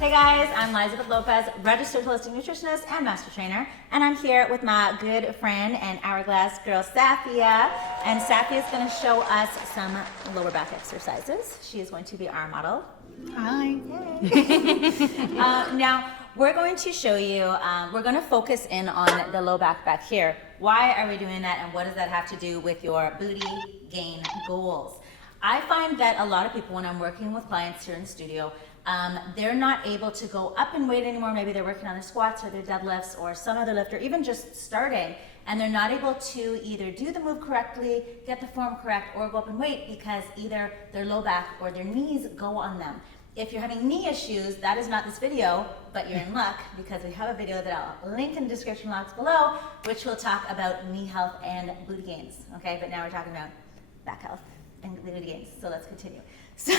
Hey guys, I'm LYZABETH Lopez, registered holistic nutritionist and master trainer, and I'm here with my good friend and hourglass girl, Safia. And Safia is going to show us some lower back exercises. She is going to be our model. Hi. Now, we're going to show you, we're going to focus in on the low back here. Why are we doing that, and what does that have to do with your booty gain goals? I find that a lot of people, when I'm working with clients here in the studio, they're not able to go up in weight anymore. Maybe they're working on their squats or their deadlifts or some other lift, or even just starting, and they're not able to either do the move correctly, get the form correct, or go up in weight because either their low back or their knees go on them. If you're having knee issues, that is not this video, but you're in luck because we have a video that I'll link in the description box below, which will talk about knee health and booty gains. Okay, but now we're talking about back health and booty gains, so let's continue. So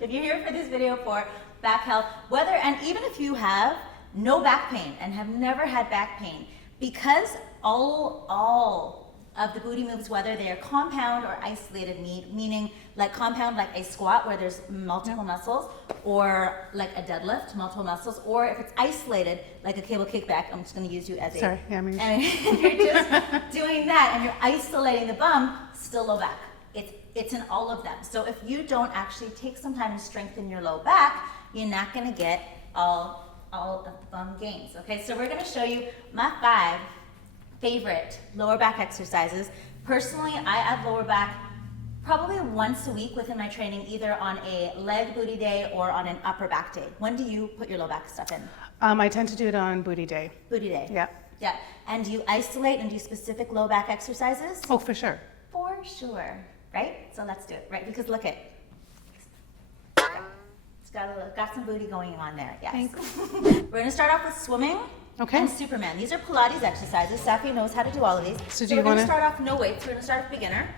if you're here for this video for back health, whether, and even if you have no back pain and have never had back pain, because all of the booty moves, whether they are compound or isolated, meaning like compound, like a squat where there's multiple muscles, or like a deadlift, multiple muscles, or if it's isolated, like a cable kickback, I'm just gonna use you as Sorry, yeah, me. and you're just doing that and you're isolating the bum, still low back. It's in all of them. So if you don't actually take some time to strengthen your low back, you're not gonna get all of the bum gains. Okay, so we're gonna show you my 5 favorite lower back exercises. Personally, I add lower back probably once a week within my training, either on a leg booty day or on an upper back day. When do you put your low back stuff in? I tend to do it on booty day. Booty day. Yeah. Yeah. And do you isolate and do specific low back exercises? Oh, for sure. For sure. Right? So let's do it, right? Because look at, it's got some booty going on there, yes. Thanks. We're gonna start off with swimming Okay. and Superman. These are Pilates exercises. Safia knows how to do all of these. So do you we're gonna wanna- start off no weights. We're gonna start with beginner.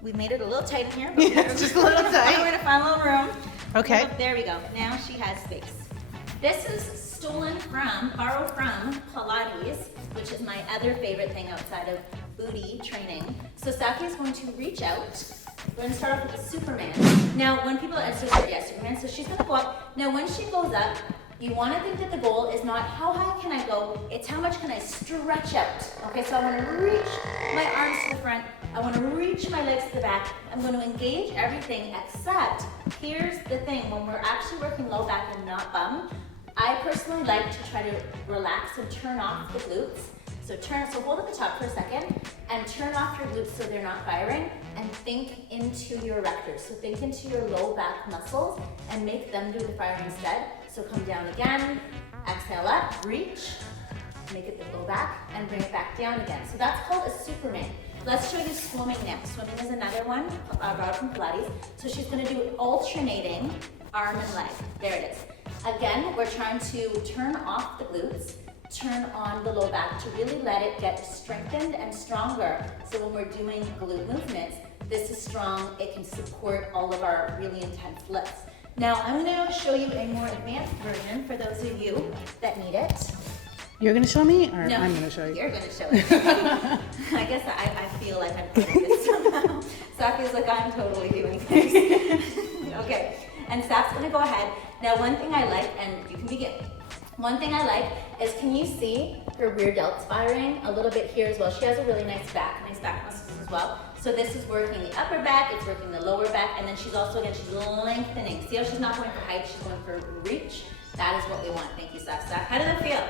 We made it a little tight in here. But Yeah, just a little tight. We're gonna find a little room. Okay. Oh, there we go. Now she has space. This is borrowed from Pilates, which is my other favorite thing outside of booty training. So Safia is going to reach out. We're going to start off with Superman. Now, when people are Superman, so she's going to go up. Now, when she goes up, you want to think that the goal is not how high can I go, it's how much can I stretch out. Okay, so I want to reach my arms to the front. I want to reach my legs to the back. I'm going to engage everything except, here's the thing, when we're actually working low back and not bum, I personally like to try to relax and turn off the glutes. So hold at the top for a second and turn off your glutes so they're not firing, and think into your erectors. So think into your low back muscles and make them do the firing instead. So come down again, exhale up, reach, make it the low back, and bring it back down again. So that's called a Superman. Let's show you swimming now. Swimming is another one, borrowed from Pilates. So she's gonna do alternating arm and leg. There it is. Again, we're trying to turn off the glutes, turn on the low back to really let it get strengthened and stronger. So when we're doing glute movements, this is strong. It can support all of our really intense lifts. Now, I'm gonna show you a more advanced version for those of you that need it. You're going to show me, or No, I'm going to show you? You're gonna show it. I guess I feel like I'm doing this somehow. Safia's like, I'm totally doing this. Okay, and Saf's gonna go ahead. Now, one thing I like, and you can begin. One thing I like is, can you see her rear delts firing a little bit here as well? She has a really nice back muscles as well. So this is working the upper back, it's working the lower back, and then she's also, again, she's lengthening. See how she's not going for height, she's going for reach? That is what we want. Thank you, Saf. How did that feel?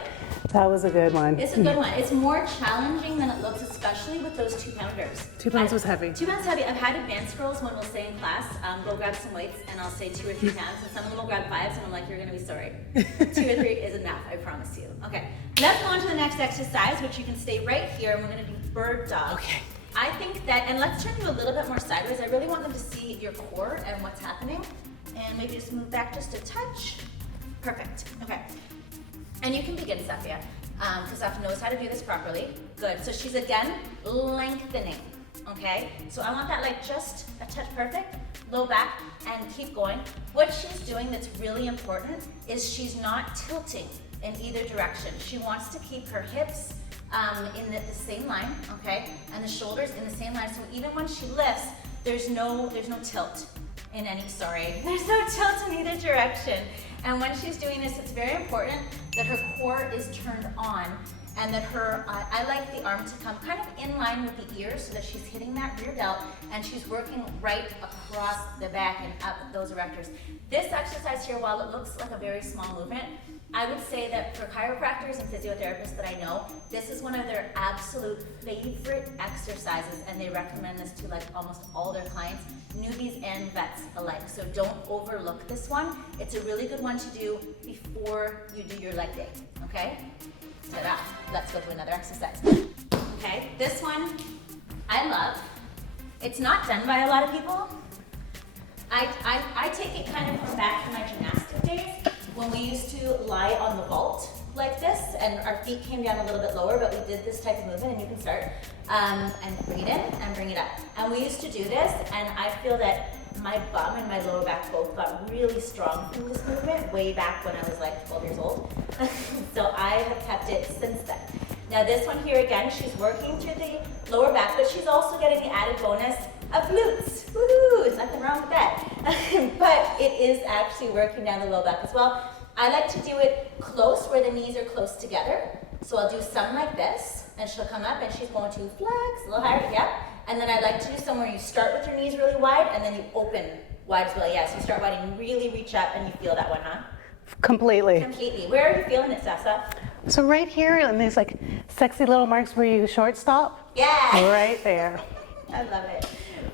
That was a good one. It's a good one. It's more challenging than it looks, especially with those 2-pounders. 2 pounds was heavy. 2 pounds heavy. I've had advanced girls when we'll say in class, go grab some weights, and I'll say 2 or 3 pounds, and some of them will grab 5s, and I'm like, you're gonna be sorry. 2 or 3 is enough, I promise you. Okay, let's go on to the next exercise, which you can stay right here, and we're gonna do bird dog. Okay. I think that, and let's turn you a little bit more sideways. I really want them to see your core and what's happening, and maybe just move back just a touch. Perfect. Okay. And you can begin, Safia, because Safia knows how to do this properly. Good. So she's again lengthening. Okay. So I want that like just a touch perfect. Low back and keep going. What she's doing that's really important is she's not tilting in either direction. She wants to keep her hips in the same line, okay, and the shoulders in the same line. So even when she lifts, there's no tilt. in any, sorry, there's no tilt in either direction. And when she's doing this, it's very important that her core is turned on and that her, I like the arm to come kind of in line with the ear so that she's hitting that rear delt and she's working right across the back and up those erectors. This exercise here, while it looks like a very small movement, I would say that for chiropractors and physiotherapists that I know, this is one of their absolute favorite exercises, and they recommend this to like almost all their clients, newbies and vets alike. So don't overlook this one. It's a really good one to do before you do your leg day, okay? Ta-da. Let's go to another exercise. Okay, this one I love. It's not done by a lot of people. I take it kind of from back to my gymnastic days when we used to lie on the vault like this and our feet came down a little bit lower, but we did this type of movement, and you can start and bring it in and bring it up. And we used to do this, and I feel that my bum and my lower back both got really strong from this movement way back when I was like 12 years old. So I have kept it since then. Now this one here again, she's working through the lower back, but she's also getting the added bonus of glutes. Woohoo! There's nothing wrong with that. But it is actually working down the low back as well. I like to do it close where the knees are close together. So I'll do some like this, and she'll come up and she's going to flex a little higher, yeah. And then I like to do some where you start with your knees really wide and then you open wide as well. Yeah, so you start wide and you really reach up and you feel that one, huh? Completely. Completely. Where are you feeling it, Sasa? So right here, and these like sexy little marks where you short stop. Yeah. Right there. I love it.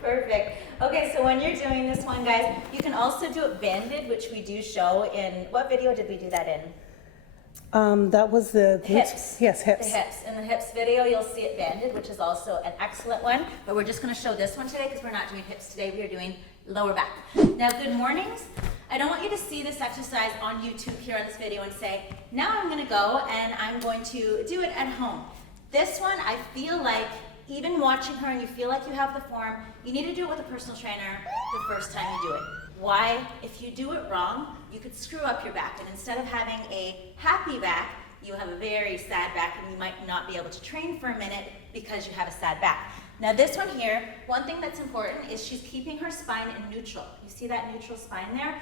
Perfect. Okay, so when you're doing this one, guys, you can also do it banded, which we do show in, what video did we do that in? That was the hips. Yes, hips. The hips. In the hips video, you'll see it banded, which is also an excellent one. But we're just going to show this one today because we're not doing hips today. We are doing lower back. Now, good mornings. I don't want you to see this exercise on YouTube here on this video and say, now I'm going to go and I'm going to do it at home. This one, I feel like, even watching her and you feel like you have the form, you need to do it with a personal trainer the first time you do it. Why? If you do it wrong, you could screw up your back, and instead of having a happy back, you have a very sad back, and you might not be able to train for a minute because you have a sad back. Now this one here, one thing that's important is she's keeping her spine in neutral. You see that neutral spine there?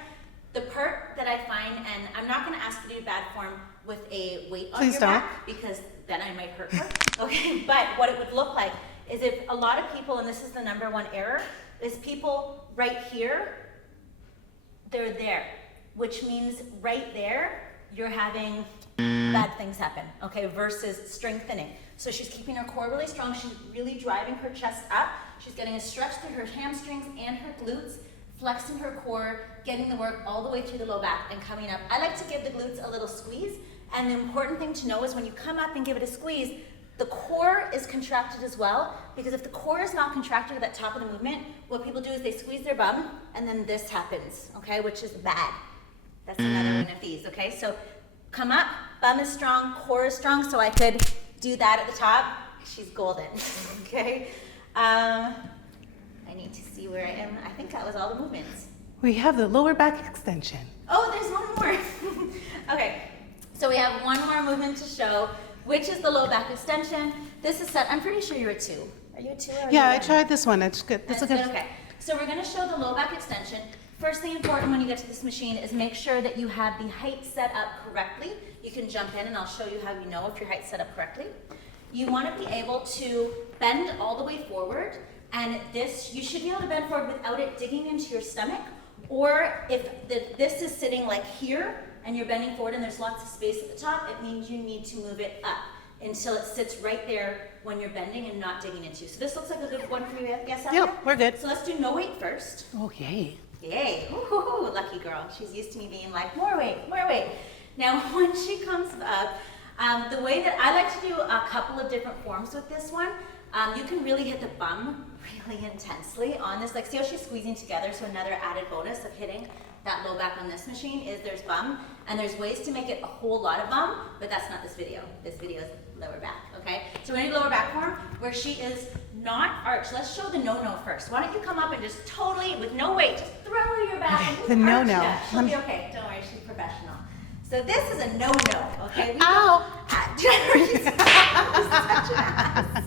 The part that I find, and I'm not going to ask you to do bad form with a weight on your back because then I might hurt her. Okay, but what it would look like is if a lot of people, and this is the number one error, is people right here, they're there, which means right there, you're having bad things happen, okay, versus strengthening. So she's keeping her core really strong. She's really driving her chest up. She's getting a stretch through her hamstrings and her glutes, flexing her core, getting the work all the way through the low back and coming up. I like to give the glutes a little squeeze, and the important thing to know is when you come up and give it a squeeze, the core is contracted as well, because if the core is not contracted at the top of the movement, what people do is they squeeze their bum, and then this happens, okay, which is bad. That's another one of these, okay? So come up, bum is strong, core is strong, so I could do that at the top. She's golden, okay? I need to see where I am. I think that was all the movements. We have the lower back extension. Oh, there's one more. Okay, so we have one more movement to show, which is the low back extension. This is set, I'm pretty sure you're a 2. Are you a 2? Or Yeah, I tried this one. It's good. That's good. Okay, so we're going to show the low back extension. First thing important when you get to this machine is make sure that you have the height set up correctly. You can jump in and I'll show you how you know if your height's set up correctly. You want to be able to bend all the way forward, and this, you should be able to bend forward without it digging into your stomach, or if this is sitting like here and you're bending forward and there's lots of space at the top, it means you need to move it up until it sits right there when you're bending and not digging into. So this looks like a good one for you, yes, Anna? Yep, we're good. So let's do no weight first. Oh, yay. Yay, ooh, lucky girl. She's used to me being like, more weight, more weight. Now, when she comes up, the way that I like to do a couple of different forms with this one, you can really hit the bum really intensely on this. Like, see how she's squeezing together? So another added bonus of hitting that low back on this machine is there's bum, and there's ways to make it a whole lot of bum, but that's not this video. This video is lower back, okay? So we're gonna do lower back form where she is not arched. Let's show the no-no first. Why don't you come up and just totally, with no weight, just throw your back and just The arch no-no. that. She'll be okay, don't worry, she's professional. So this is a no-no, okay? We Ow! You're such an ass.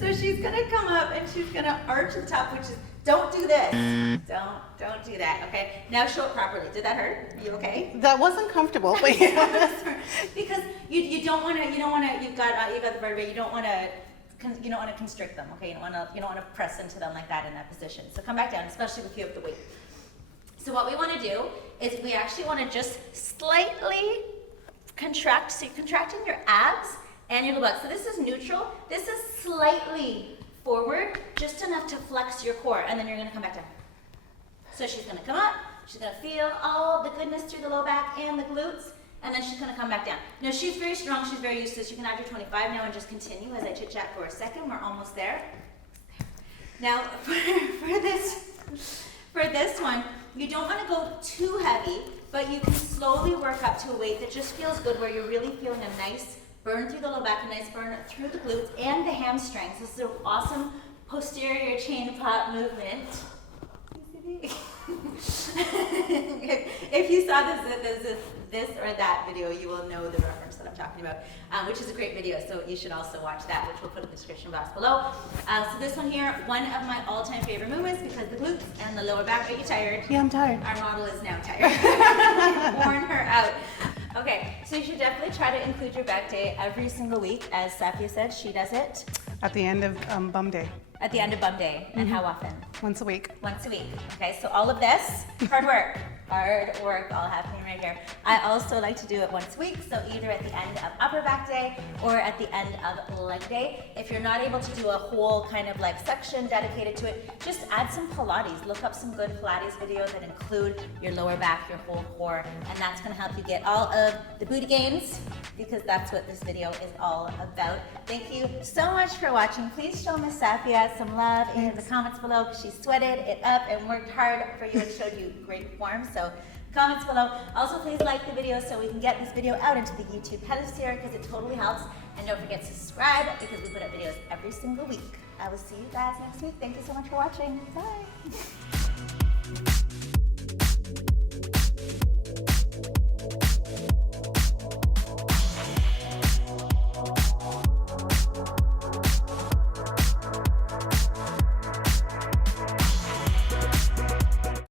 So she she's gonna come up and she's gonna arch the top, which is, don't do this. Don't do that, okay? Now show it properly. Did that hurt? Are you okay? That wasn't comfortable, but yeah. Because you don't wanna, you've got the vertebrae, you don't wanna constrict them, okay? You don't wanna press into them like that in that position. So come back down, especially if you have the weight. So what we wanna do is we actually wanna just slightly contract, so you're contracting your abs and your low back. So this is neutral, this is slightly forward, just enough to flex your core, and then you're gonna come back down. So she's gonna come up, she's gonna feel all the goodness through the low back and the glutes, and then she's gonna come back down. Now she's very strong, she's very used to this. You can add your 25 now and just continue as I chit chat for a second. We're almost there. Now for this one, you don't wanna go too heavy, but you can slowly work up to a weight that just feels good, where you're really feeling a nice burn through the low back, a nice burn through the glutes and the hamstrings. This is an awesome posterior chain pop movement. If you saw this or that video, you will know the reference that I'm talking about, which is a great video, so you should also watch that, which we'll put in the description box below. So this one here, one of my all-time favorite movements, because the glutes and the lower back. Are you tired? Yeah, I'm tired. Our model is now tired. Worn her out. Okay, so you should definitely try to include your back day every single week. As Safia said, she does it At the end of bum day. at the end of bum day. And how often? Once a week. Once a week. Okay, so all of this, hard work all happening right here. I also like to do it once a week, so either at the end of upper back day or at the end of leg day. If you're not able to do a whole kind of like section dedicated to it, just add some Pilates. Look up some good Pilates videos that include your lower back, your whole core, and that's gonna help you get all of the booty gains, because that's what this video is all about. Thank you so much for watching. Please show Miss Safia some love in the comments below, because she sweated it up and worked hard for you and showed you great form. So comments below. Also, please like the video so we can get this video out into the YouTube hemisphere, because it totally helps. And don't forget to subscribe, because we put up videos every single week. I will see you guys next week. Thank you so much for watching. Bye.